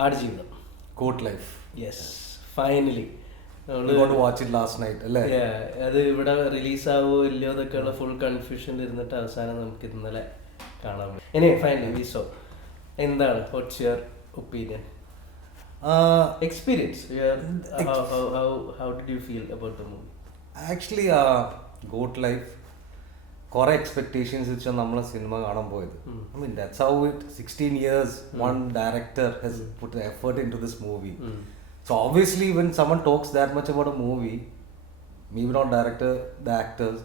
Aadujeevitham. GoatLife. Yes, finally. We got to watch it last night, അല്ലേ? അത് ഇവിടെ റിലീസാവോ ഇല്ലയോ എന്നൊക്കെയുള്ള ഫുൾ കൺഫ്യൂഷൻ ഇരുന്നിട്ട് അവസാനം നമുക്ക് ഇന്നലെ കാണാൻ പറ്റും. ഇനി ഫൈനലി വി സോ. എന്താണ് what's your opinion? Experience. How did you feel about the movie? Actually, GoatLife കുറെ എക്സ്പെക്ടേഷൻസ് വെച്ചാൽ നമ്മളെ സിനിമ കാണാൻ പോയത്. I mean, that's how it 16 years one director has put the effort into this movie. So obviously when someone talks that much about a movie, maybe not director, the actors,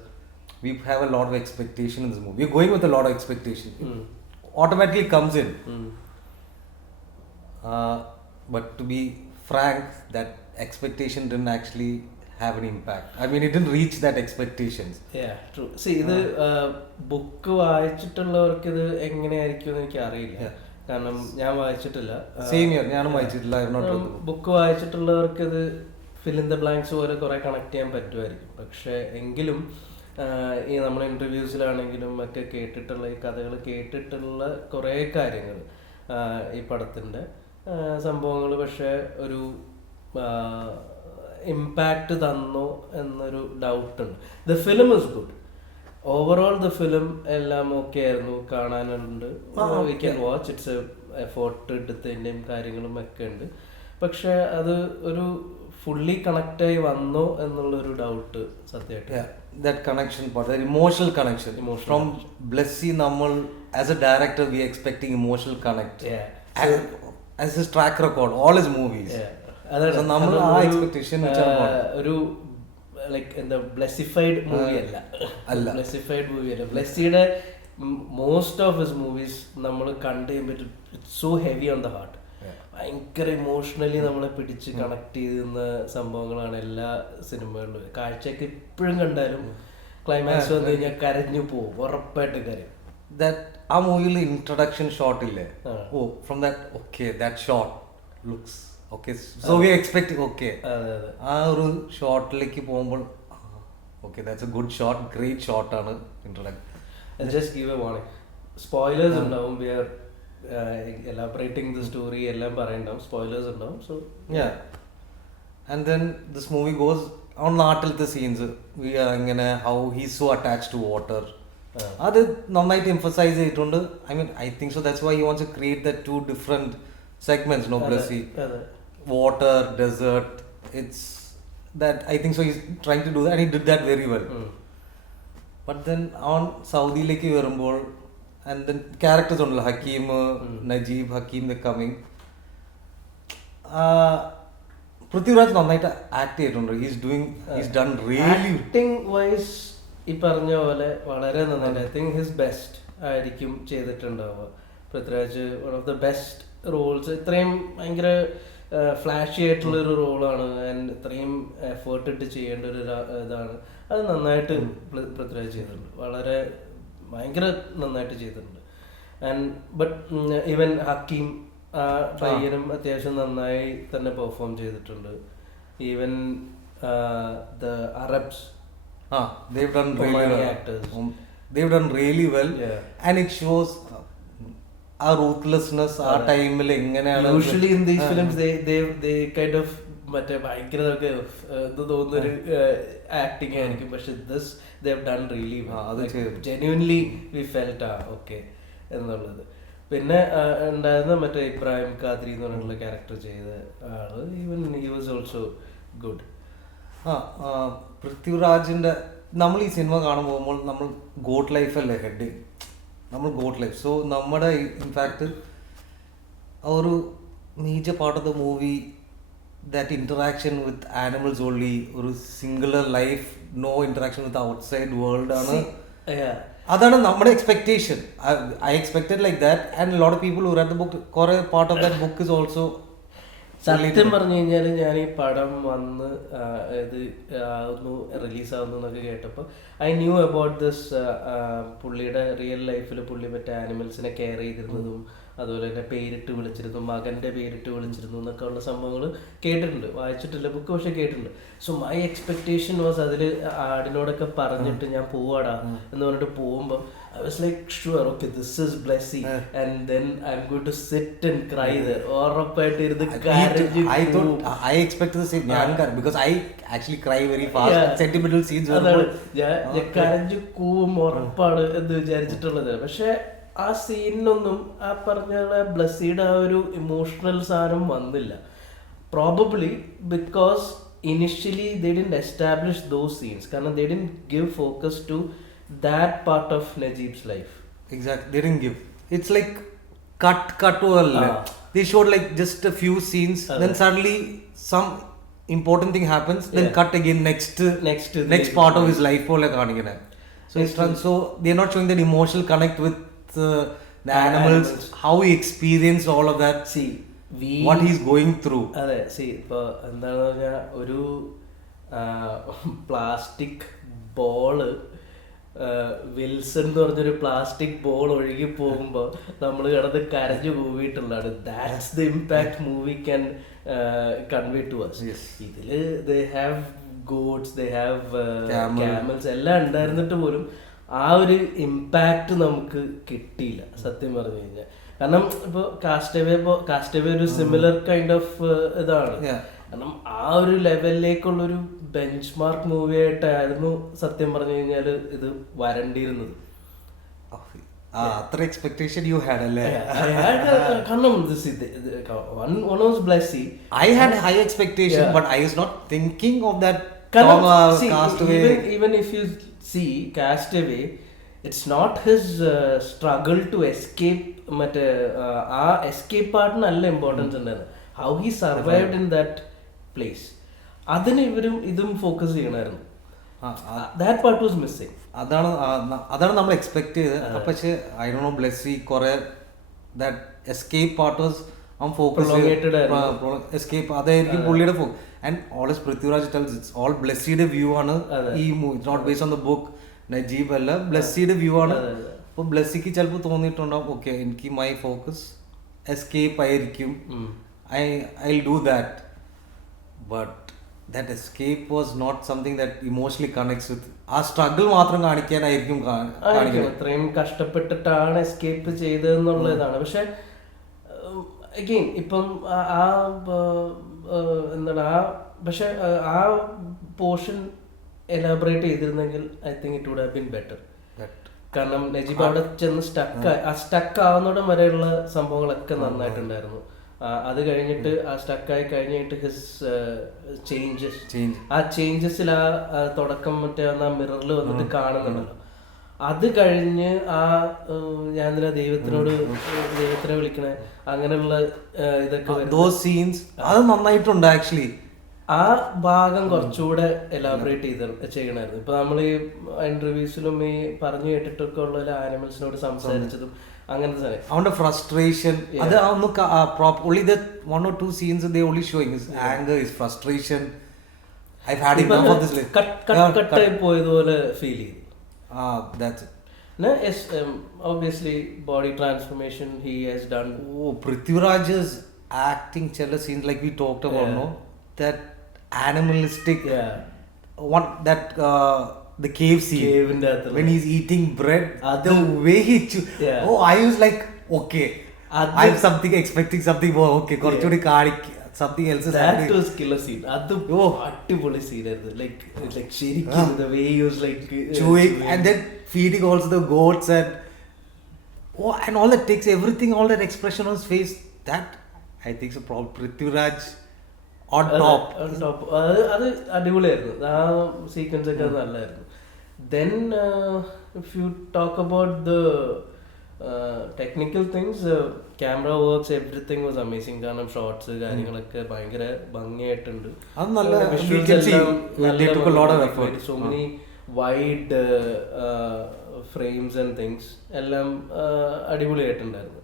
we have a lot of expectation in this movie. We're going with a lot of expectation. Automatically comes in. But to be frank, that expectation didn't actually have an impact. I mean, it didn't reach that expectations. Yeah, true. See, ഇത് book വായിച്ചിട്ടുള്ളവർക്ക് ഇത് എങ്ങനെയായിരിക്കും എന്ന് എനിക്ക് അറിയില്ല. കാരണം ഞാൻ വായിച്ചിട്ടില്ല. Same year ഞാനും വായിച്ചിട്ടില്ല. ബുക്ക് വായിച്ചിട്ടുള്ളവർക്ക് ഇത് ഫിൽ ഇൻ ദ ബ്ലാങ്ക്സ് പോലെ കുറെ കണക്ട് ചെയ്യാൻ പറ്റുമായിരിക്കും. പക്ഷെ എങ്കിലും ഈ നമ്മുടെ ഇന്റർവ്യൂസിലാണെങ്കിലും ഒക്കെ കേട്ടിട്ടുള്ള ഈ കഥകൾ കേട്ടിട്ടുള്ള കുറേ കാര്യങ്ങൾ ഈ പടത്തിൻ്റെ സംഭവങ്ങൾ പക്ഷെ ഒരു ഇമ്പാക്റ്റ് തന്നോ എന്നൊരു ഡൗട്ടുണ്ട്. The film is good. Overall the film എല്ലാം ഓക്കെ ആയിരുന്നു, കാണാനുണ്ട്. We can watch. It's effort എടുത്തതിൻ്റെയും കാര്യങ്ങളും ഒക്കെ ഉണ്ട്. പക്ഷെ അത് ഒരു ഫുള്ളി കണക്റ്റായി വന്നോ എന്നുള്ളൊരു ഡൗട്ട് സത്യമായിട്ട്. That connection part, that emotional connection. From Blessy, നമ്മൾ as a director we are expecting emotional connect. As his track record, all his movies. So നമ്മൾ ആ എക്സ്പെക്ടേഷൻ ഒരു ലൈക്ക് എന്താ ബ്ലെസ്സിഫൈഡ് മൂവി അല്ല. ബ്ലെസ്സിഫൈഡ് മൂവി അല്ല. ബ്ലെസ്സിയുടെ മോസ്റ്റ് ഓഫ് ഹിസ് മൂവീസ് നമ്മൾ കണ്ടു കഴിയുമ്പോൾ it's so heavy on the heart. ഭയങ്കര ഇമോഷണലി നമ്മളെ പിടിച്ച് കണക്ട് ചെയ്യുന്ന സംഭവങ്ങളാണ് എല്ലാ സിനിമകളിലും. കാഴ്ചയൊക്കെ ഇപ്പോഴും കണ്ടാലും ക്ലൈമാക്സ് വന്നു കഴിഞ്ഞാൽ കരഞ്ഞു പോകും, ഉറപ്പായിട്ട് കരയും. ആ മൂവിയിൽ ഇൻട്രൊഡക്ഷൻ ഷോട്ട് ഇല്ലേ, oh from that okay that shot looks okay, so we expect okay. ആ ഒരു ഷോട്ടിലേക്ക് പോകുമ്പോൾ okay that's a good shot, great ഷോട്ടാണ് introduction. Just give a warning, spoilers ഉണ്ടാവും. We are elaborating the story എല്ലാം പറയണ്ടാവും, spoilers ഉണ്ടാവും. So and then this movie goes on നാട്ടിലത്തെ സീൻസ് ഇങ്ങനെ how he's so attached to water, അത് നന്നായിട്ട് emphasize ചെയ്തിട്ടുണ്ട്. I mean I think so that's why he wants to create that to different segments, no Blessy, water, desert. It's that I think so he's trying to do that and he did that very well. But then on സൗദിയിലേക്ക് വരുമ്പോൾ and then characters ഉണ്ടല്ലോ, Hakeem, Najeeb, Hakeem the coming. Prithviraj നന്നായിട്ട് act ചെയ്തിട്ടുണ്ട്. he's done really acting wise ഈ പറഞ്ഞ പോലെ വളരെ നന്നായിട്ട്. I think his best ആയിരിക്കും ചെയ്തിട്ടുണ്ടാവുക Prithviraj. One of the best roles. ഇത്രയും ഭയങ്കര ഫ്ലാഷി ആയിട്ടുള്ളൊരു റോളാണ് ആൻഡ് ഇത്രയും എഫേർട്ട് ഇട്ട് ചെയ്യേണ്ട ഒരു ഇതാണ്. അത് നന്നായിട്ട് പൃഥ്വിരാജ് ചെയ്തിട്ടുണ്ട്, വളരെ ഭയങ്കര നന്നായിട്ട് ചെയ്തിട്ടുണ്ട്. ആൻഡ് ബട്ട് ഈവൻ ഹക്കീം ആ പയ്യനും അത്യാവശ്യം നന്നായി തന്നെ പെർഫോം ചെയ്തിട്ടുണ്ട്. Even the Arabs, they've done really well. Actors. They've done really well. And it shows our ruthlessness ആ ടൈമിൽ എങ്ങനെയാണ്. Usually in these films they kind of മറ്റേ ഭയങ്കര ഇത് തോന്നുന്നൊരു ആക്ടിങ് ആയിരിക്കും. പക്ഷെ this they have done really well. Genuinely we felt okay എന്നുള്ളത്. പിന്നെ ഉണ്ടായിരുന്ന മറ്റേ ഇബ്രാഹിം ഖാദ്രി എന്ന് പറഞ്ഞിട്ടുള്ള ക്യാരക്ടർ ചെയ്ത ആള്, even he was also good. പൃഥ്വിരാജിന്റെ നമ്മൾ ഈ സിനിമ കാണാൻ പോകുമ്പോൾ നമ്മൾ ഗോട്ട് ലൈഫ് അല്ലേ ഹെഡ്, നമ്മൾ ഗോട്ട് ലൈഫ്. സോ നമ്മുടെ ഇൻഫാക്ട് ഒരു major part of the movie that interaction with animals only, ഒരു singular life, no interaction with outside world ആണ്. അതാണ് നമ്മുടെ expectation. I expected like that and a lot of people who read the book, കുറെ part of that book is also. സത്യം പറഞ്ഞു കഴിഞ്ഞാൽ ഞാൻ ഈ പടം വന്ന് ഇത് ആവുന്നു റിലീസാവുന്നു എന്നൊക്കെ കേട്ടപ്പോൾ ഐ ന്യൂ അബൌട്ട് ദിസ്. പുള്ളിയുടെ റിയൽ ലൈഫിൽ പുള്ളി മറ്റേ ആനിമൽസിനെ കെയർ ചെയ്തിരുന്നതും അതുപോലെ തന്നെ പേരിട്ട് വിളിച്ചിരുന്നു, മകൻ്റെ പേരിട്ട് വിളിച്ചിരുന്നു എന്നൊക്കെ ഉള്ള സംഭവങ്ങൾ കേട്ടിട്ടുണ്ട്. വായിച്ചിട്ടില്ല ബുക്ക്, പക്ഷെ കേട്ടിട്ടുണ്ട്. സോ മൈ എക്സ്പെക്ടേഷൻ വാസ് അതിൽ ആടിനോടൊക്കെ പറഞ്ഞിട്ട് ഞാൻ പോവാടാ എന്ന് പറഞ്ഞിട്ട് പോകുമ്പം I was like, sure, okay, this is Blessy, and then I'm going to sit and cry there. ഉറപ്പായിട്ട് ഇരുന്ന് കരഞ്ഞ് I expected the same because I actually cry very fast. Sentimental scenes ഞാൻ കരഞ്ഞു കൂവും ഉറപ്പാണ് എന്ന് വിചാരിച്ചിട്ടുള്ളത്. പക്ഷെ ആ സീനിനൊന്നും ആ പറഞ്ഞ ബ്ലസ്സിയുടെ ആ ഒരു ഇമോഷണൽ സാധനം വന്നില്ല. Probably because initially they didn't establish those scenes കാരണം they didn't give focus to that part of Najeeb's life. Exactly, they didn't give. It's like cut they showed like just a few scenes, then suddenly some important thing happens, then cut again next part of his life pole kanikana. So it's so they're not showing that emotional connect with the animals, how he experienced all of that, what he's going through. അതെ, ഇപ്പോൾ എന്താണെന്ന് പറഞ്ഞാൽ ഒരു plastic ball Wilson എന്ന് പറഞ്ഞൊരു plastic ball ഒഴുകി പോകുമ്പോൾ നമ്മൾ കിടന്ന് കരഞ്ഞു കൂവിയിട്ടുള്ളതാണ്. That's the impact movie can convey to us. ഇതില് they have goats, they have camels എല്ലാം ഉണ്ടായിരുന്നിട്ട് പോലും ആ ഒരു ഇമ്പാക്റ്റ് നമുക്ക് കിട്ടിയില്ല സത്യം പറഞ്ഞു കഴിഞ്ഞാൽ. കാരണം ഇപ്പോൾ കാസ്റ്റവേ ഒരു സിമിലർ കൈൻഡ് ഓഫ് ഇതാണ്. കാരണം ആ ഒരു ലെവലിലേക്കുള്ളൊരു ബെഞ്ച് മാർക്ക് മൂവി ആയിട്ടായിരുന്നു സത്യം പറഞ്ഞു കഴിഞ്ഞാൽ ഇത് വരണ്ടിയിരുന്നത്. അത്ര എക്സ്പെക്ടേഷൻ യു ഹാഡ് അല്ലേ? കാരണം one was Blessy. I had high expectation, but I was not thinking of that. Castaway. Even if you see Castaway, it's not his struggle to escape. മറ്റേ ആ എസ്കേപ്പ് പാർട്ടിനല്ല ഇമ്പോർട്ടൻസ് ഉണ്ടായിരുന്നു. How he survived in that place, അതിന് ഇതും focus ചെയ്യണമായിരുന്നു. That part was missing. അതാണ് നമ്മൾ expect ചെയ്തത്. പക്ഷേ ഐ ഡോണ്ട് നോ, ബ്ലെസ്സി കുറെ that escape part was escape, അതായിരിക്കും പുള്ളിയുടെ focus. And always Prithviraj tells it's all ബ്ലെസ്സിയുടെ വ്യൂ ആണ് ഈ movie, it's not based on the book. Najeeb അല്ല, ബ്ലെസ്സിയുടെ വ്യൂ ആണ്. അപ്പോൾ ബ്ലെസ്സിക്ക് ചിലപ്പോൾ തോന്നിയിട്ടുണ്ടാവും, ഓക്കെ എനിക്ക് മൈ ഫോക്കസ് എസ്കേപ്പ് ആയിരിക്കും, I do that. But that escape was not something that emotionally connects with. ആ സ്ട്രഗിൾ മാത്രം കാണിക്കാനായിരിക്കും കാണിക്കുന്നത്. അത്രയും കഷ്ടപ്പെട്ടിട്ടാണ് എസ്കേപ്പ് ചെയ്തതെന്നുള്ളതാണ്. പക്ഷെ അഗെയിൻ ഇപ്പം ആ എന്താണ് പക്ഷെ ആ പോർഷൻ എലാബറേറ്റ് ചെയ്തിരുന്നെങ്കിൽ I think it would have been better. കാരണം നജീബ് അവിടെ ചെന്ന് സ്റ്റക്ക് ആവുന്നോടം വരെയുള്ള സംഭവങ്ങളൊക്കെ നന്നായിട്ടുണ്ടായിരുന്നു. അത് കഴിഞ്ഞിട്ട് ആ സ്റ്റക്കായി കഴിഞ്ഞിട്ട് ഹിസ് ചേഞ്ചസ്, ആ ചേഞ്ചസിൽ ആ തുടക്കം മറ്റേ ആ മിററിൽ വന്നിട്ട് കാണുന്നുണ്ടല്ലോ. അത് കഴിഞ്ഞ് ആ ഞാൻ ദൈവത്തിനെ വിളിക്കണേ അങ്ങനെയുള്ള ഇതൊക്കെ അത് നന്നായിട്ടുണ്ട് ആക്ച്വലി. ആ ഭാഗം കുറച്ചുകൂടെ എലാബറേറ്റ് ചെയ്യണമായിരുന്നു. ഇപ്പൊ നമ്മൾ ഈ ഇന്റർവ്യൂസിലും ഈ പറഞ്ഞു കേട്ടിട്ടൊക്കെ ഉള്ള ആനിമൽസിനോട് സംസാരിച്ചതും അങ്ങനത്തെ സാധനം, അവന്റെ ഫ്രസ്ട്രേഷൻ, അത് only that 1 or 2 scenes they only showing his anger, his frustration. I've had enough of this. കട്ടായി പോയതുപോലെ ഫീൽ ചെയ്തു. That's it. Yes, obviously body transformation he has done. Prithviraj's acting chella scenes like we talked about, no, that animalistic one, that the cave scene when he's eating bread, the way he I was like, okay, I'm expecting something more. Okay, korchudi something else is happening. That was killer scene. Adu attipoli scene irunnu, like sheriking the way he was like chewing and then feeding also the goats and all that takes everything, all that expression on his face, that I think so probably Prithviraj on top. അത് അടിപൊളിയായിരുന്നു. ആ sequence ഒക്കെ നല്ലായിരുന്നു. Then if you talk about the technical things, camera works, everything was amazing. കാരണം shots കാര്യങ്ങളൊക്കെ ഭയങ്കര ഭംഗിയായിട്ടുണ്ട്. So many wide frames and things എല്ലാം അടിപൊളിയായിട്ടുണ്ടായിരുന്നു.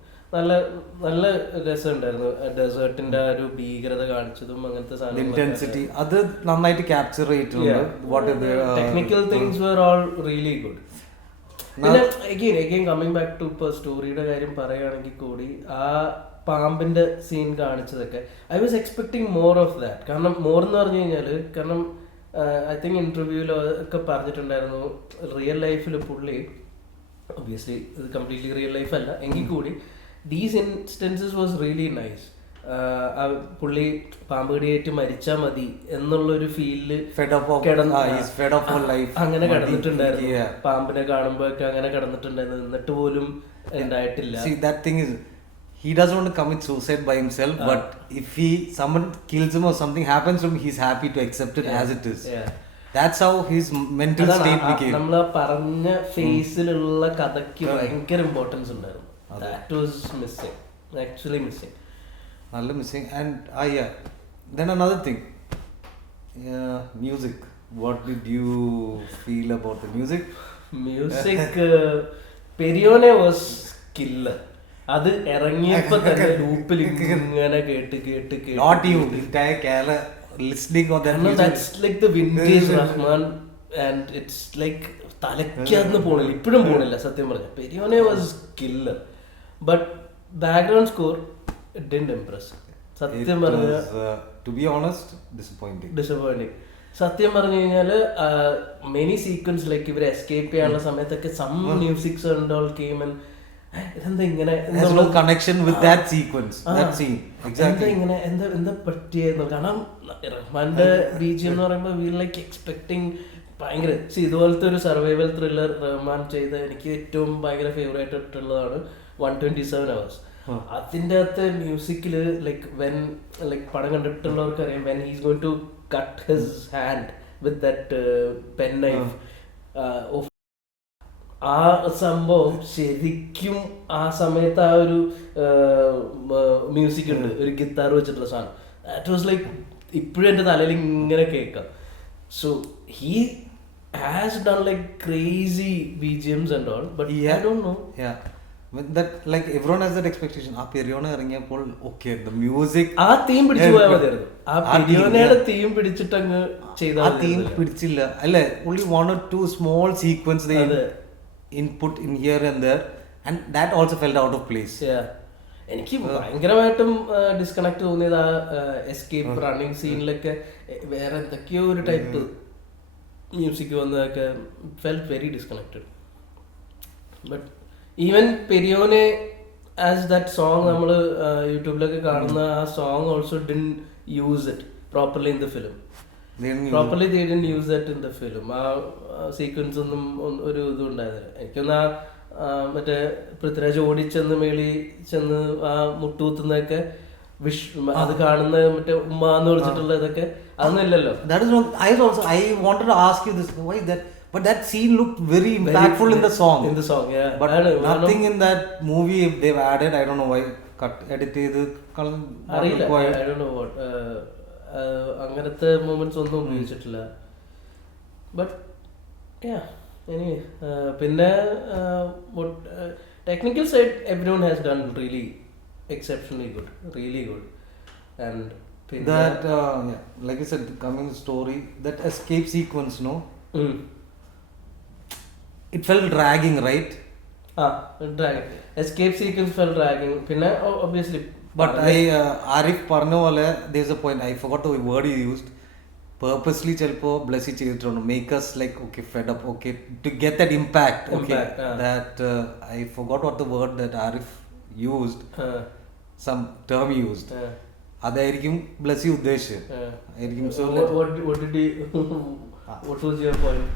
നല്ല രസമുണ്ടായിരുന്നു. ഡെസേർട്ടിന്റെ ഒരു ഭീകരത കാണിച്ചതും അങ്ങനത്തെ ഇന്റൻസിറ്റി അത് നന്നായിട്ട് ക്യാപ്ചർ ചെയ്തിട്ടുണ്ട്. Technical things were all really good. പിന്നെ അഗെയിൻ കമ്മിങ് ബാക്ക് ടു ഇപ്പോൾ സ്റ്റോറിയുടെ കാര്യം പറയുകയാണെങ്കിൽ കൂടി ആ പാമ്പിന്റെ സീൻ കാണിച്ചതൊക്കെ I was expecting more of that. കാരണം മോർ എന്ന് പറഞ്ഞു കഴിഞ്ഞാൽ, കാരണം ഐ തിങ്ക് ഇന്റർവ്യൂവിൽ ഒക്കെ പറഞ്ഞിട്ടുണ്ടായിരുന്നു റിയൽ ലൈഫിൽ പുള്ളി ഒബ്വിയസ്ലി ഇത് കംപ്ലീറ്റ്ലി റിയൽ ലൈഫ് അല്ല എങ്കിൽ കൂടി these instances was really nice. പുള്ളി പാമ്പ് കടിയേറ്റ് മരിച്ചാൽ മതി എന്നുള്ളൊരു ഫീലില് അങ്ങനെ കിടന്നിട്ടുണ്ടായിരുന്നു. പാമ്പിനെ കാണുമ്പോഴൊക്കെ അങ്ങനെ കിടന്നിട്ടുണ്ടായിരുന്നു, എന്നിട്ട് പോലും ഉണ്ടായിട്ടില്ല. He doesn't want to commit suicide by himself, but if someone kills him or something happens to him, he's happy to accept it as it is. That's how his mental state became. നമ്മള് പറഞ്ഞ ഫേസിലുള്ള കഥയ്ക്ക് ഭയങ്കര importance ഉണ്ടായിരുന്നു. That was missing, actually missing. നല്ല missing. And then another thing, music. What did you feel about the music? പെരിയോനെ was killer. അത് ഇറങ്ങിയപ്പോ തന്നെ ലൂപ്പിൽ ഇങ്ങനെ കേട്ട് കേട്ട് that's like the vintage Rahman, and it's like തലയ്ക്കന്ന് പോണില്ല, ഇപ്പോഴും പോണില്ല സത്യം പറഞ്ഞ. പെരിയോനെ was killer, but background score it didn't impress. സത്യം പറഞ്ഞ to be honest disappointing. സത്യം പറഞ്ഞു കഴിഞ്ഞാല് മെനി സീക്വൻസ് ലൈക്ക് ഇവരെ എസ്കേപ്പ് ചെയ്യാനുള്ള സമയത്തൊക്കെ some musics and all came and ഇതെന്താ ഇങ്ങനെ എന്താ പറ്റിയെന്ന്. കാരണം റഹ്മാന്റെ ബിജി എന്ന് പറയുമ്പോൾ വി ലൈക്ക് എക്സ്പെക്ടിങ് ഭയങ്കര ഇതുപോലത്തെ ഒരു സർവൈവൽ ത്രില്ലർ റഹ്മാൻ ചെയ്ത എനിക്ക് ഏറ്റവും ഭയങ്കര ഫേവറേറ്റ് ആയിട്ടുള്ളതാണ് 127 hours. അതിൻ്റെ അകത്തെ മ്യൂസിക്കില് ലൈക്ക് വെൻ ലൈക്ക് പടം കണ്ടിട്ടുള്ളവർക്ക് അറിയാം, when he's going to cut his hand with that pen knife, ആ സംഭവം ശരിക്കും ആ സമയത്ത് ആ ഒരു മ്യൂസിക് ഉണ്ട്, ഒരു ഗിത്താർ വെച്ചിട്ടുള്ള സാധനം. ദാറ്റ് വാസ് ലൈക്ക് ഇപ്പോഴും എൻ്റെ തലയിൽ ഇങ്ങനെ കേൾക്കാം. So he has done like crazy BGMs and all, but I don't know. That like everyone has that expectation. ആ പെരിയോണ ഇറങ്ങിയപ്പോൾ okay the music ആ തീം പിടിച്ചു പോയാൽ മതിയായിരുന്നു. ആ പെരിയോണയുടെ തീം പിടിച്ചിട്ടങ്ങ് ചെയ്താൽ ആ തീം പിടിച്ചില്ല അല്ലേ. only one or two small sequence they input in here and there, and that also felt out of place. എനിക്ക് ഭയങ്കരമായിട്ടും ഡിസ്കണക്ട് തോന്നിയത് ആ എസ്കേപ്പ് റണ്ണിങ് സീനിലൊക്കെ വേറെ എന്തൊക്കെയോ ഒരു ടൈപ്പ് മ്യൂസിക് വന്നതൊക്കെ felt very disconnected. But even Periyone as that song നമ്മൾ യൂട്യൂബിലൊക്കെ കാണുന്ന ആ song also didn't use it properly in the film. Properly they didn't use that in the film. ആ സീക്വൻസ് ഒന്നും ഒരു ഇതും ഉണ്ടായിരുന്നില്ല. എനിക്കൊന്ന് ആ മറ്റേ പൃഥ്വിരാജ് ഓടിച്ചെന്ന് മേളി ചെന്ന് ആ മുട്ടുകുത്തുന്നതൊക്കെ അത് കാണുന്ന മറ്റേ ഉമ്മ എന്ന് വിളിച്ചിട്ടുള്ള ഇതൊക്കെ അതൊന്നും ഇല്ലല്ലോ. I wanted to ask you this, why that, but that scene looked very impactful in the song. But nothing in that movie they've added. I don't know why edit ചെയ്ത് അറിയില്ല. I don't know what അങ്ങനത്തെ moments ഒന്നും ഉപയോഗിച്ചിട്ടില്ല. But anyway പിന്നെ technical side everyone has done really exceptionally good, really good. And that like you said, coming story, that escape sequence, no, it felt dragging, right? Dragging escape sequence felt dragging. Pinna obviously, but Arif parno wala there's a point, I forgot the word he used, purposely chelpo Blessy cheyitrondu make us like okay fed up, okay, to get that impact. That I forgot what the word that Arif used, some term he used, അതായിരിക്കും ബ്ലസ്സി ഉദ്ദേശിച്ചത്. So what did he what was your point?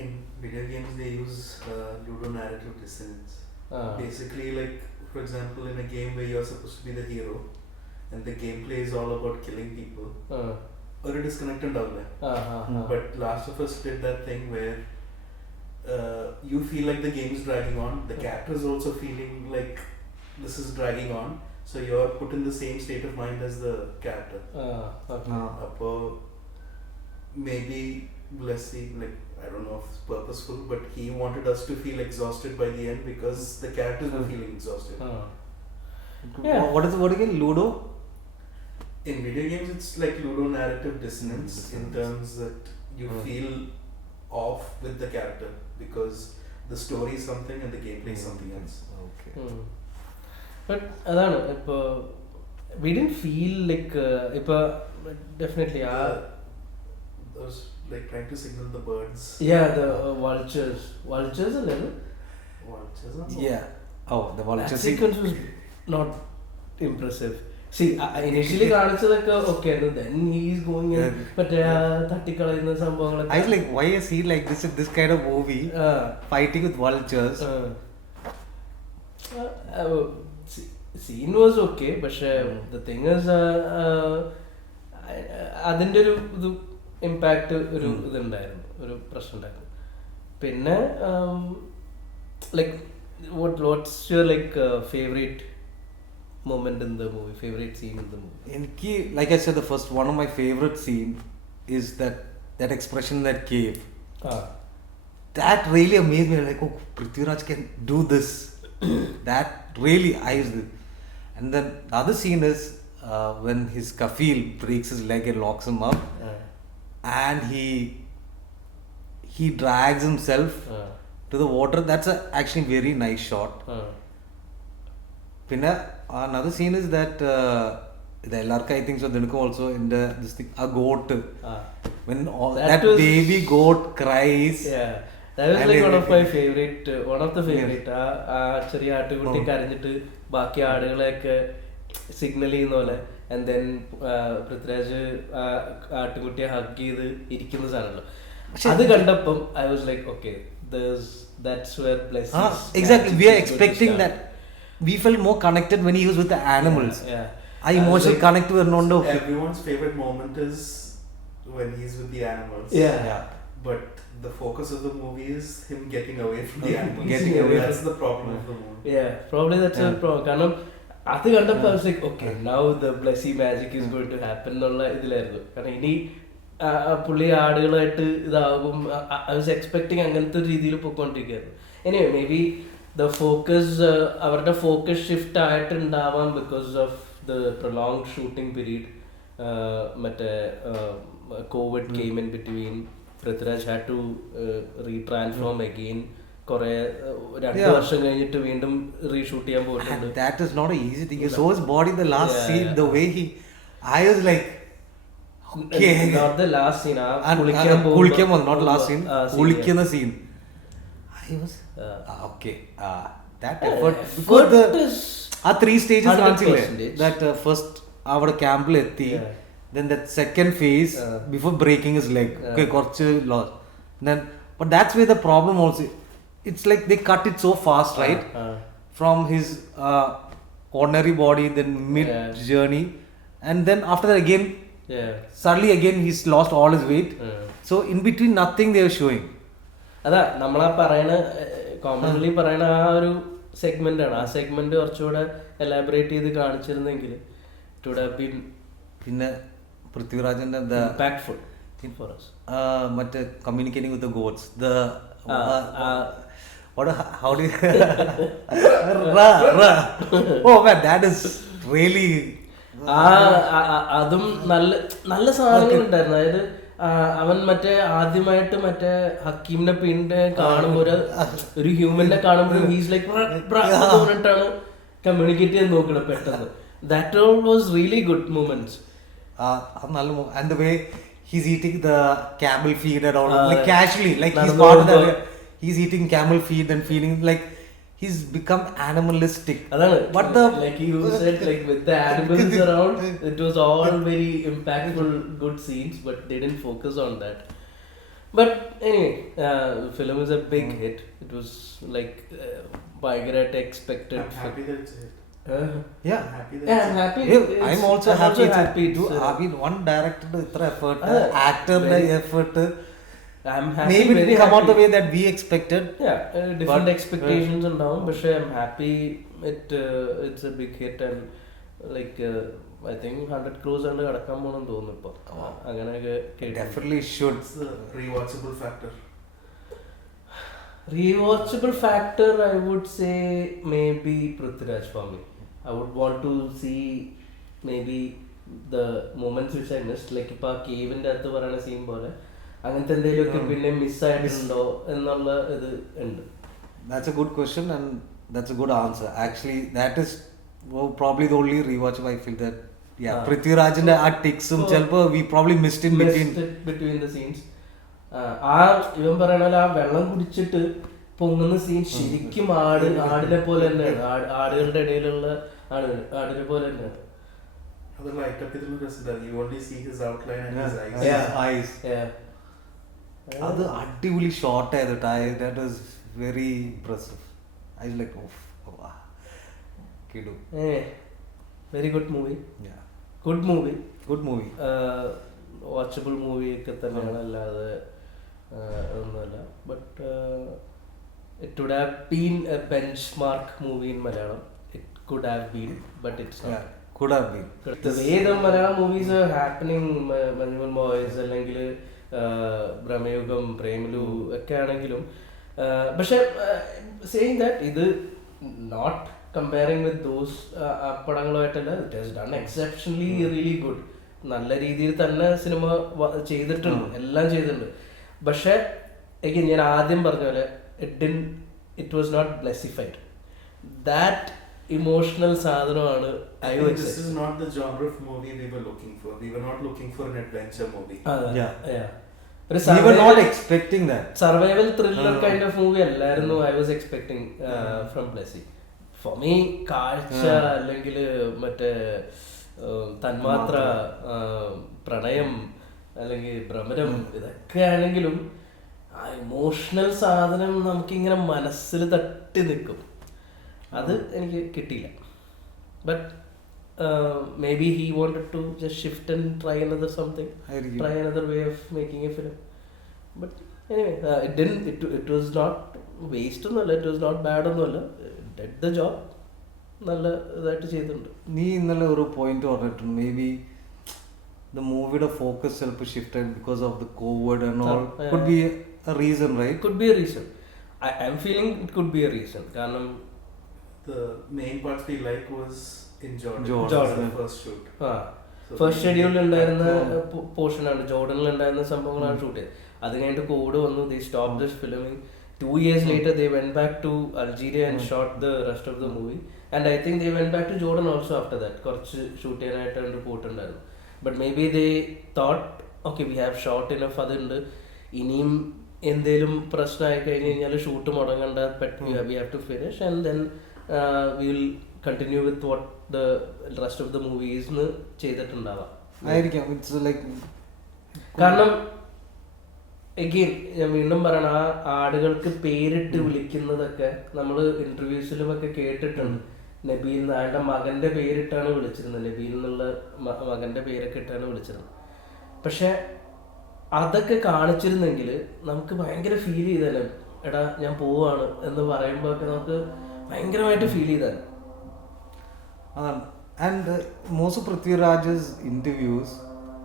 In video games they use ludonarrative dissonance. Basically, like for example, in a game where you're supposed to be the hero and the gameplay is all about killing people, or a disconnect ഉണ്ടാവില്ല. But Last of Us did that thing where you feel like the game is dragging on, the character is also feeling like this is dragging on, so you're put in the same state of mind as the character. Appo maybe Blessy, like I don't know if it's purposeful, but he wanted us to feel exhausted by the end because the characters were feeling exhausted. What is the word again? Ludo? In video games it's like ludonarrative dissonance, in terms that you feel off with the character because the story is something and the gameplay is something else. Okay. But adana ipo we didn't feel like ipo definitely like trying to signal the birds. Yeah, the vultures. Vultures a little. Vultures. Or Yeah. Oh, the vulture That scene. sequence was not impressive. See, initially കാണിച്ചതൊക്കെ okay ആയിരുന്നു. Then he is going in മറ്റേ തട്ടിക്കളയുന്ന I was സംഭവങ്ങളൊക്കെ. like, why is he like this in this kind of movie fighting with vultures? Scene was okay, പക്ഷേ the thing is അതിൻ്റെ ഒരു ഇത് impact ഒരു ഇതുണ്ടായിരുന്നു, ഒരു പ്രശ്നം ഉണ്ടായിരുന്നു. പിന്നെ like what's your like favorite moment in the movie, favorite scene in the movie? Like I said, the first one of my favorite scene is that expression in that cave. That really amazed me. Like, oh, Prithviraj can do this. That really eyes it. And then the other scene is when his kafil breaks his leg and locks him up, and he drags himself to the water. That's actually very nice shot. Pinna another scene is that the LRK, I think so, Dinukam also in this thing, a goat. When that baby goat cries. Yeah, that was like one of my favorite, one of the favorite. ചെറിയ ആട്ടുകുട്ടി കരഞ്ഞിട്ട് ബാക്കി ആടുകളെയൊക്കെ signal ചെയ്യുന്ന പോലെ, and then Prithviraj ആട്ടുകുട്ടിയെ hug ചെയ്ത് ഇരിക്കുന്ന സാധനമല്ലോ. അത് കണ്ടപ്പം I was like, okay, that's where Blessy. Exactly, we are expecting that. We felt more connected when he was with the animals. Yeah. I emotionally connect to Arnondo. Everyone's favorite moment is when he's with the animals. Yeah. But the focus of the movie is him getting away from the animals. Getting away. That's the problem of the movie. Yeah, probably that's a problem. കാരണം അത് കണ്ടപ്പോൾ I was like, okay, now the Blessy magic is going to happen എന്നുള്ള ഇതിലായിരുന്നു. കാരണം ഇനി പുള്ളി ആടുകളായിട്ട് ഇതാകും. I was expecting അങ്ങനത്തെ ഒരു രീതിയിൽ പോയിക്കൊണ്ടിരിക്കുകയായിരുന്നു. Anyway, maybe the focus, അവരുടെ ഫോക്കസ് ഷിഫ്റ്റ് ആയിട്ടുണ്ടാവാം because of the prolonged shooting period. മറ്റേ COVID came in between. Prithviraj had to retransform again. കുറെ 2 വർഷം കഴിഞ്ഞിട്ട് വീണ്ടും റീഷൂട്ട് ചെയ്യാൻ പോയിട്ടുണ്ട്. That is not an easy thing. You saw his body in the last scene, the way I was like, okay. Not the last scene. കുളിക്കാൻ not last scene. കുളിക്കുന്ന scene. I was okay. That effort. Because the 3 stages കാണിച്ചില്ലേ? That first അവിടെ ക്യാമ്പിൽ എത്തി, then that second phase before breaking his leg. Okay, കുറച്ച് lost. Then, but that's where the problem also. It's like they cut it so fast, right? From his ordinary body, then mid journey, and then after that again, suddenly again he's lost all his weight. So in between nothing they were showing. അതാ നമ്മളാ പറയണ commonly പറയണ ആ ഒരു segment ആണ്. ആ segment കുറച്ചുകൂടെ elaborate ചെയ്ത് കാണിച്ചിരുന്നെങ്കിൽ ഇറ്റ് വുഡ് ഹാവ് ബീൻ പിന്നെ പൃഥ്വിരാജിന്റെ impactful for us. മറ്റേ communicating with the goats, the how do you oh man, that is really അതും നല്ല നല്ല സാധനങ്ങൾ ഉണ്ടായിരുന്നു. അതായത് അവൻ മറ്റേ ആദ്യമായിട്ട് മറ്റേ ഹക്കീമിനെ പിന്നെ കാണുമ്പോൾ ഒരു ഹ്യൂമനെ കാണുമ്പോൾ ഹീസ് ലൈക്ക് പറഞ്ഞിട്ടാണ് കമ്മ്യൂണിക്കേറ്റ് ചെയ്യാൻ നോക്കണം പെട്ടെന്ന്. That all was really good moments. And the way he's eating the camel feed and all, like casually, like he's part of that. He's eating camel feed and feeling like he's become animalistic. Adana, but the like you said, like with the animals around, it was all very impactful, good scenes, but they didn't focus on that. But anyway, the film is a big hit. It was like Bygrat expected. I'm happy that it's a hit. Yeah, I'm happy that I'm happy. I'm also happy to I mean, one director itra effort, actor effort. I'm happy. Maybe it didn't come out the way that we expected. Yeah, different expectations and down, but I'm happy it's a big hit and like I think 100 crores and kadakkan ponnu thonu ipo anganege Definitely should. It's the rewatchable factor. Rewatchable factor, I would say maybe Prithviraj for me. I would want to see maybe the moments which I missed, like ഇപ്പൊ ആ കേവിൻ്റെ അകത്ത് പറയുന്ന scene പോലെ അങ്ങനത്തെ എന്തെങ്കിലുമൊക്കെ പിന്നെ മിസ്സായിട്ടുണ്ടോ എന്നുള്ള ഇത് ഉണ്ട്. That's a good question and that's a good answer. Actually, that is probably the only rewatchable I feel that Prithvirajന്റെ ആ ടിക്സും ചിലപ്പോൾ we probably missed in between the scenes. ആ ഇവൻ പറയണ പോലെ ആ വെള്ളം കുടിച്ചിട്ട് പൊങ്ങുന്ന സീൻ ശരിക്കും ആടിനെ പോലെ തന്നെയാണ്. ആടുകളുടെ ഇടയിലുള്ള ആടിനെ പോലെ തന്നെയാണ്. അത് അടിപൊളി ഷോട്ട് ആയതിട്ട്. That was very impressive. I was like കിടു. Very good movie. Good movie watchable movie ഒക്കെ തന്നെയാണ്, അല്ലാതെ ഒന്നുമല്ല. But it would have been a benchmark movie in Malayalam. It could have been, but it's not. Could have been. The way the Malayalam movies are happening, Benyamin Boys അല്ലെങ്കിൽ ബ്രഹ്മയുഗം, പ്രേമലു ഒക്കെ ആണെങ്കിലും, പക്ഷെ saying that ഇത് not comparing with those പടങ്ങളുമായിട്ടല്ല, it has done exceptionally really good. നല്ല രീതിയിൽ തന്നെ cinema ചെയ്തിട്ടുണ്ട്, എല്ലാം ചെയ്തിട്ടുണ്ട്. പക്ഷെ എഗെയിൻ ഞാൻ ആദ്യം പറഞ്ഞ പോലെ it was not blessified. That emotional സാധനമാണ്. This is not the genre of movie we were looking for. We were not looking for an adventure movie. We were not expecting that. Survival thriller kind of movie അല്ലായിരുന്നു I was expecting from Blessy. For me കാഴ്ച അല്ലെങ്കിൽ മറ്റേ തന്മാത്ര, പ്രണയം അല്ലെങ്കിൽ ഭ്രമരം, ഇതൊക്കെ ആണെങ്കിലും ആ ഇമോഷണൽ സാധനം നമുക്കിങ്ങനെ മനസ്സിൽ തട്ടി നിൽക്കും. അത് എനിക്ക് കിട്ടിയില്ല. But maybe he wanted to just shift and try another something, try another way of making a film. But anyway it was not waste ഒന്നുമല്ല, ഇറ്റ് വാസ് നോട്ട് ബാഡ് ഒന്നുമല്ല. ഡെഡ് ദ ജോബ് നല്ല ഇതായിട്ട് ചെയ്തിട്ടുണ്ട്. നീ ഇന്നലെ ഒരു point പറഞ്ഞിട്ടുണ്ട്, maybe the മൂവിയുടെ ഫോക്കസ് ചിലപ്പോൾ shifted because of the COVID and all. Could be a reason, right? Could be a reason. I am feeling it could be a reason. കാരണം the main parts we like was in Jordan. The first shoot. First ഷെഡ്യൂളിൽ ഉണ്ടായിരുന്ന പോർഷനാണ്, ജോർഡനിൽ ഉണ്ടായിരുന്ന സംഭവങ്ങളാണ് shoot ചെയ്തത്. അത് കഴിഞ്ഞിട്ട് Covid വന്നു, they stopped this filming. 2 years later they went back to Algeria and shot the rest of the movie, and I think they went back to Jordan also after that. കുറച്ച് shoot ചെയ്യാനായിട്ട് പോയിട്ടുണ്ടായിരുന്നു. But maybe they thought, okay, we have shot enough, അതുണ്ട്, ഇനിയും എന്തേലും പ്രശ്നമായി കഴിഞ്ഞ് കഴിഞ്ഞാൽ shoot മുടങ്ങണ്ട, we have to finish and then we will continue with what the rest of the movies ന്ന് ചെയ്തിട്ടുണ്ടാവാം. ആയിരിക്കാം. ഇറ്റ്സ് ലൈക്ക് കാരണം എഗെയിൻ ഞാൻ വീണ്ടും പറയണ, ആ ആടുകൾക്ക് പേരിട്ട് വിളിക്കുന്നതൊക്കെ നമ്മൾ ഇന്റർവ്യൂസിലും ഒക്കെ കേട്ടിട്ടുണ്ട്. നബീൽ അയാളുടെ മകന്റെ പേരിട്ടാണ് വിളിച്ചിരുന്നത്, നബീൽ എന്നുള്ള മകന്റെ പേരൊക്കെ ഇട്ടാണ് വിളിച്ചിരുന്നത്. പക്ഷെ അതൊക്കെ കാണിച്ചിരുന്നെങ്കിൽ നമുക്ക് ഭയങ്കര ഫീൽ ചെയ്താലും, എടാ ഞാൻ പോവാണ് എന്ന് പറയുമ്പോൾ ഒക്കെ നമുക്ക് ഭയങ്കരമായിട്ട് ഫീൽ ചെയ്താൽ. അതാണ്. ആൻഡ് മോസ്റ്റ് പൃഥ്വിരാജസ് ഇന്റർവ്യൂസ്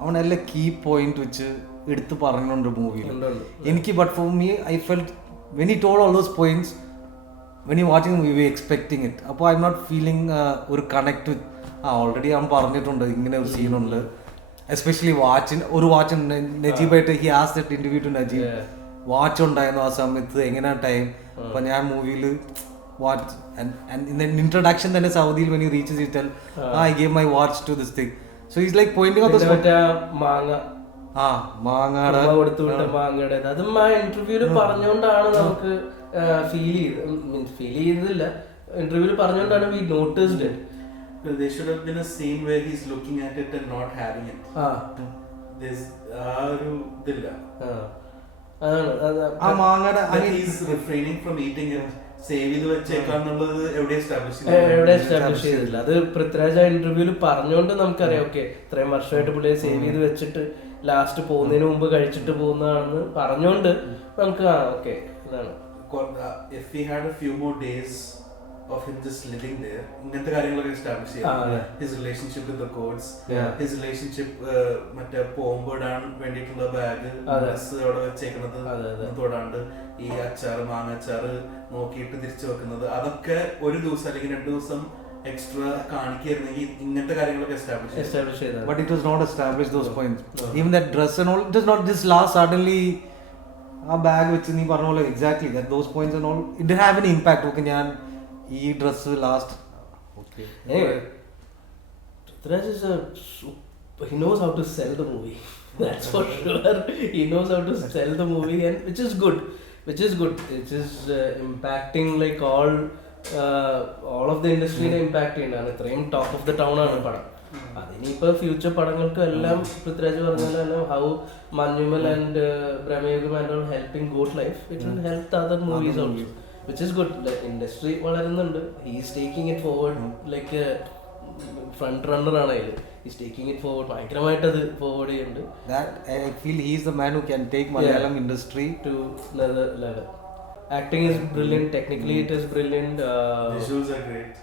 അവനെല്ലാം കീ പോയിന്റ് വെച്ച് എടുത്ത് പറഞ്ഞുകൊണ്ട് മൂവിയിൽ എനിക്ക്. But for me I felt when he told all those points when you watching we we expecting it. അപ്പോൾ ഐ എം നോട്ട് ഫീലിംഗ് ഒരു കണക്ട് വിത്ത് ഓൾറെഡി അവൻ പറഞ്ഞിട്ടുണ്ട് ഇങ്ങനെ ഒരു സീനുണ്ട്. എസ്പെഷ്യലി ഒരു വാച്ച് നജീബായിട്ട് he asked that interview to Najeeb, watch ഉണ്ടായിരുന്നു ആ സമയത്ത്, എങ്ങനെയാ ടൈം. അപ്പം ഞാൻ മൂവിയിൽ വാച്ച് ആൻഡ് ഇൻട്രൊഡക്ഷൻ തന്നെ സൗദിയിൽ when he reaches he tell I gave my watch to this thing. So he's like pointing out this മാങ്ങയുടെ അതും ആ ഇന്റർവ്യൂല് പറഞ്ഞുകൊണ്ടാണ് നമുക്ക് ഫീൽ ചെയ്തില്ല. ഇന്റർവ്യൂല് പറഞ്ഞുകൊണ്ടാണ് we noticed it. Well, there should have been a scene where he's looking at it and not having it. There's he's refraining from eating it. Save ചെയ്ത് വെച്ചേക്കാന്നുള്ളത് എവിടെ establish ചെയ്തില്ല. അത് പൃഥ്വിരാജ് ആ ഇന്റർവ്യൂല് പറഞ്ഞുകൊണ്ട് നമുക്കറിയാം, ഓക്കെ ഇത്രയും വർഷമായിട്ട് പുള്ളിയെ സേവ് ചെയ്ത് വെച്ചിട്ട് ലാസ്റ്റ് പോകുന്നതിന് മുമ്പ് കഴിച്ചിട്ട് പോകുന്നതാണെന്ന് പറഞ്ഞുകൊണ്ട് നമുക്ക് ഓക്കെ ഇതാണ്. If we had a few more days of him just living there, ഇങ്ങനത്തെ കാര്യങ്ങളൊക്കെ എസ്റ്റാബ്ലിഷ് ചെയ്യാം. His relationship with the codes, his relationship മറ്റേ പോകുമ്പോൾ ഇടാൻ വേണ്ടിയിട്ടുള്ള ബാഗ് ഡ്രസ് അവിടെ വെച്ചേക്കുന്നത് തൊടാണ്ട് ഈ അച്ചാറ് മാങ്ങ അച്ചാറ് നോക്കിയിട്ട് തിരിച്ചു വെക്കുന്നത്, അതൊക്കെ ഒരു ദിവസം അല്ലെങ്കിൽ 2 ദിവസം എക്സ്ട്രാ കാണിക്കായിരുന്നെങ്കിൽ ഇങ്ങനത്തെ കാര്യങ്ങളൊക്കെ എസ്റ്റാബ്ലിഷ് ചെയ്തത്. But it was not established those points. Even that dress and all, it was not just last suddenly ആ ബാഗ് വെച്ച് നീ പറഞ്ഞ പോലെ exactly that those points and all, it didn't have any impact. Okay, ഞാൻ ഈ dress last Prithviraj is a he knows how to sell the movie. That's for sure. He knows how to sell the movie, and which is good. It is impacting like all of the industry impact ചെയ്യുന്നതാണ്. ഇത്രയും top of the town ആണ് പടം. അതിനിപ്പോൾ future പടങ്ങൾക്കും എല്ലാം പൃഥ്വിരാജ് പറഞ്ഞാൽ how Manjummel and Bramayugam and all helping goat life it will help the other movies also, which is good. Industry വളരുന്നുണ്ട്. He is taking it forward like front runner ആണ് അതിൽ. He's taking it forward. ഭയങ്കരമായിട്ട് അത് forward ചെയ്യുന്നുണ്ട്. That I feel he is the man who can take Malayalam industry to another level. Acting is brilliant. Technically, it is brilliant. Visuals are great.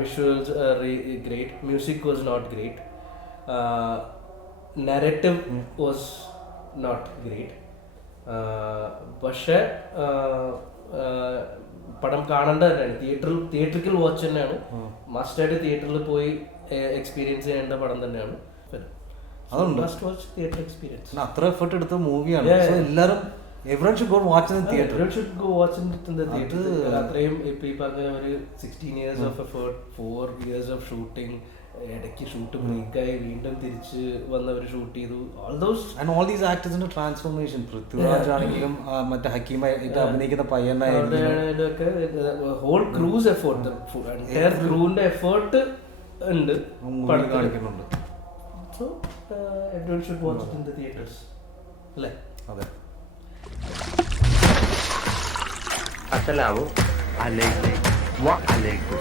Visuals are great. Music was not great. Narrative was not great. പക്ഷേ പടം കാണേണ്ടതാണ്. Theatrical watch തന്നെയാണ്. മസ്റ്റായിട്ട് തിയേറ്ററിൽ പോയി experience ചെയ്യേണ്ട പടം തന്നെയാണ്. അതുണ്ട്. Must watch theatre experience. അത്ര എഫർട്ട് എടുത്ത മൂവിയാണ്. എല്ലാവരും everyone should go watch in the theater. Everyone should go watch it in the theater. അത്രയും ഇപ്പം ഈ പറഞ്ഞ ഒരു 16 years of effort, 4 years of shooting, ഇടയ്ക്ക് ഷൂട്ട് ബ്രേക്കായി വീണ്ടും തിരിച്ച് വന്നവർ ഷൂട്ട് ചെയ്തു. all these actors in a transformation. Prithviraj ആണെങ്കിലും മറ്റേ ഹക്കീമായിട്ട് അഭിനയിക്കുന്ന പയ്യനായാലും ഹോൾ ക്രൂസ് എഫേർട്ട്, എൻറ്റയർ ക്രൂവിന്റെ എഫേർട്ട് ഉണ്ട് കാണിക്കുന്നുണ്ട്. So everyone should watch it in the theatres അല്ലേ? അതെ. Assalamu alaikum wa alaikum.